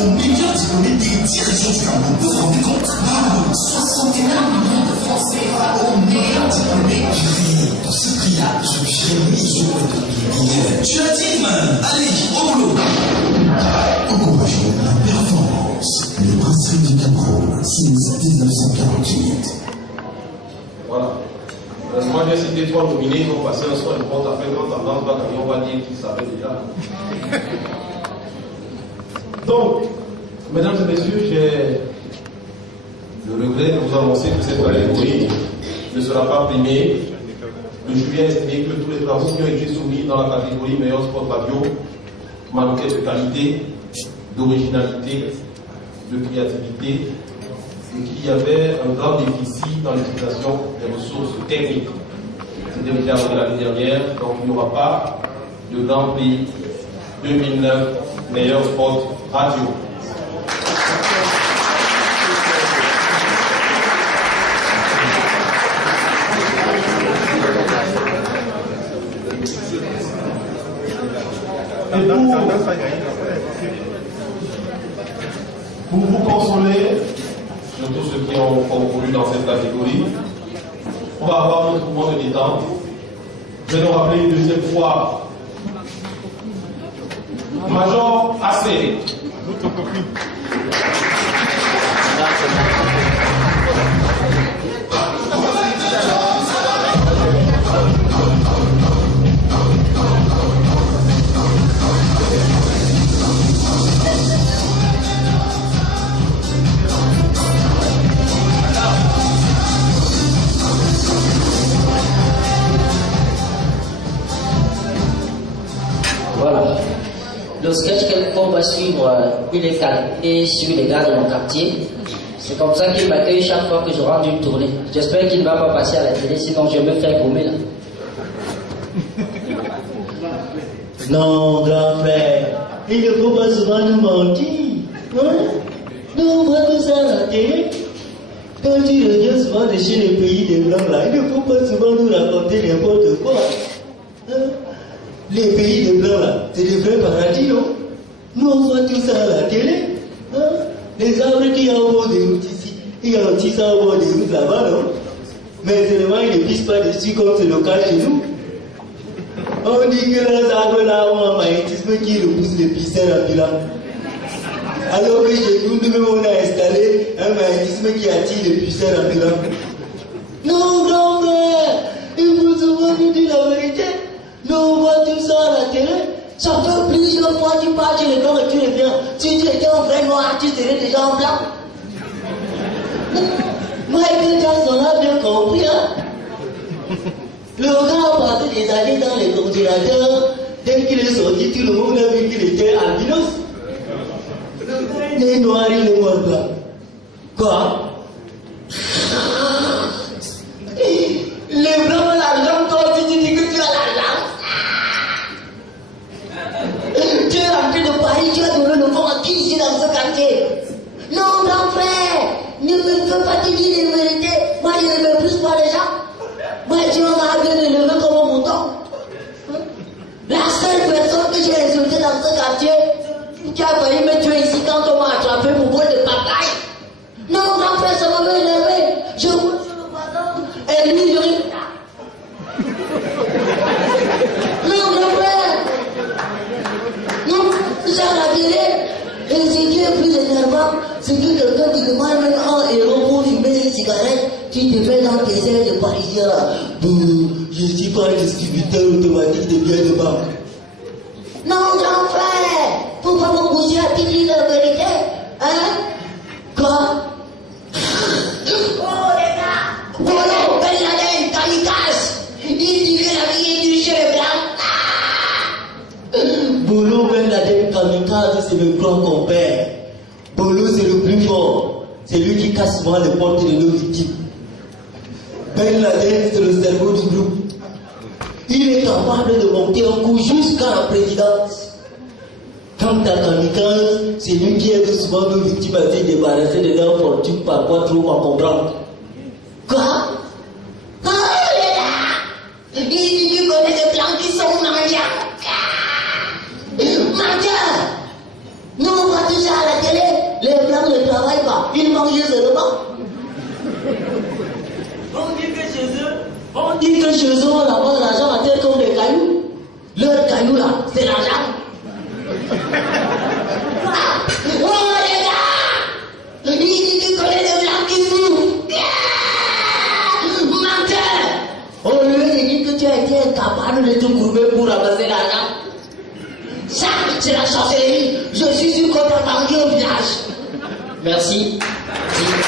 aux meilleurs diplômés des 10 régions du Cameroun. Vous vous rendez compte? 61 millions de francs CFA aux meilleurs diplômés. Pour ce prix-là, je ferai 1000 jours de billets. Tu l'as dit, man. Allez, au boulot. Encourageons la performance. Les brasseries du Cameroun, since 1948. Voilà. Moi, j'ai cité 3 nominés, ils vont passer un soir de porte à faire grande tendance, on va dire qu'ils savaient déjà. Donc, mesdames et messieurs, j'ai le regret de vous annoncer que cette catégorie ne sera pas primée. Le jury a estimé que tous les travaux qui ont été soumis dans la catégorie meilleur sport radio manquaient de qualité, d'originalité, de créativité, et qu'il y avait un grand déficit dans l'utilisation des ressources techniques. C'était le cas de l'année dernière, donc il n'y aura pas de Grand Prix 2009 meilleur sport radio. Et pour vous consoler, surtout ceux qui ont concouru dans cette catégorie, on va avoir notre moment de détente. Je vais nous rappeler une deuxième fois. Major Assé. Voilà. Le sketch qu'on va suivre, il est calqué sur les gars de mon quartier. C'est comme ça qu'il m'accueille chaque fois que je rentre une tournée. J'espère qu'il ne va pas passer à la télé, sinon je vais me faire gommer là. Non, grand frère, il ne faut pas souvent nous mentir. Hein? Nous, on voit tout ça à la télé. Quand tu reviens souvent de chez les pays des Blancs là, il ne faut pas souvent nous raconter n'importe quoi. Hein? Les pays des Blancs là, c'est des vrais paradis, non? Nous, on voit tout ça à la télé. Hein? Les arbres qu'il y a au bord des routes ici, il y a aussi ça au bord des routes là-bas, non? Mais seulement, ils ne pissent pas dessus comme c'est le cas chez nous. On dit que les arbres là ont un magnétisme qui repousse les pisseurs ambulants. Alors que chez nous, nous-mêmes, on a installé un magnétisme qui attire les pisseurs ambulants. Non, grand-mère, il faut souvent nous dire la vérité. Nous, on voit tout ça à la télé. Ça fait plusieurs fois que tu pars chez les blancs et tu reviens. Si tu étais en vrai noir, tu serais déjà en blanc. Michael Jackson a bien compris, hein? Le gars a passé des années dans les congélateurs. Dès qu'il est sorti, tout le monde a vu qu'il était albinos. Le gars est noir, il est noir blanc. Quoi? Les blancs ont la langue, toi tu dis que tu as la langue. Tu es rentré de Paris, tu as donné le vent à qui ici dans ce quartier? Non, grand frère, ne me fais pas te dire les vérités. Moi, je ne veux plus voir les gens. Moi, tu m'as bien élevé comme un mouton. La seule personne que j'ai insultée dans ce quartier, qui a failli me tuer ici quand on m'a attrapé pour vol de papaye. Non, grand frère, ça m'avait élevé. Je roule sur le voisin et lui, je ris. Non, grand frère. Non, ça à la télé. Et ce qui est plus énervant, c'est que quelqu'un qui demande même un héros pour fumer une cigarette, tu te fais dans tes ailes de parisien là. Je ne suis pas un distributeur automatique de biens de banque. Non, grand frère, faut pas me pousser à te dire la vérité. Hein? Quoi? Oh les gars! Bolo, Ben Laden, kamikaze! Il dit que la vie est du jeu blanc. Bolo, Ben Laden, kamikaze, c'est le grand compère. Bolo, c'est le plus fort. C'est lui qui casse souvent les portes de nos victimes. Ben Laden, c'est le cerveau du groupe. Il est capable de monter un coup jusqu'à la présidence. Quant à kamikaze, c'est lui qui aide souvent nos victimes à se débarrasser de leurs fortunes par quoi trop encombrante. Quoi? Oh là là! Il dit qu'il connaît des plans qui sont mangeables. Menteur! Nous, on voit tout ça à la télé. ils mangent seulement. On dit que chez eux, on ramasse l'argent à terre comme des cailloux. Leur caillou là, c'est l'argent. Oh les gars, il dit qu'il connaît des blancs qui souffrent. Menteur. Au lieu de dire que tu as été incapable de te courber pour ramasser l'argent. Ça, c'est la sorcellerie. Je suis sûr qu'on t'a vendu au village. Merci. Merci.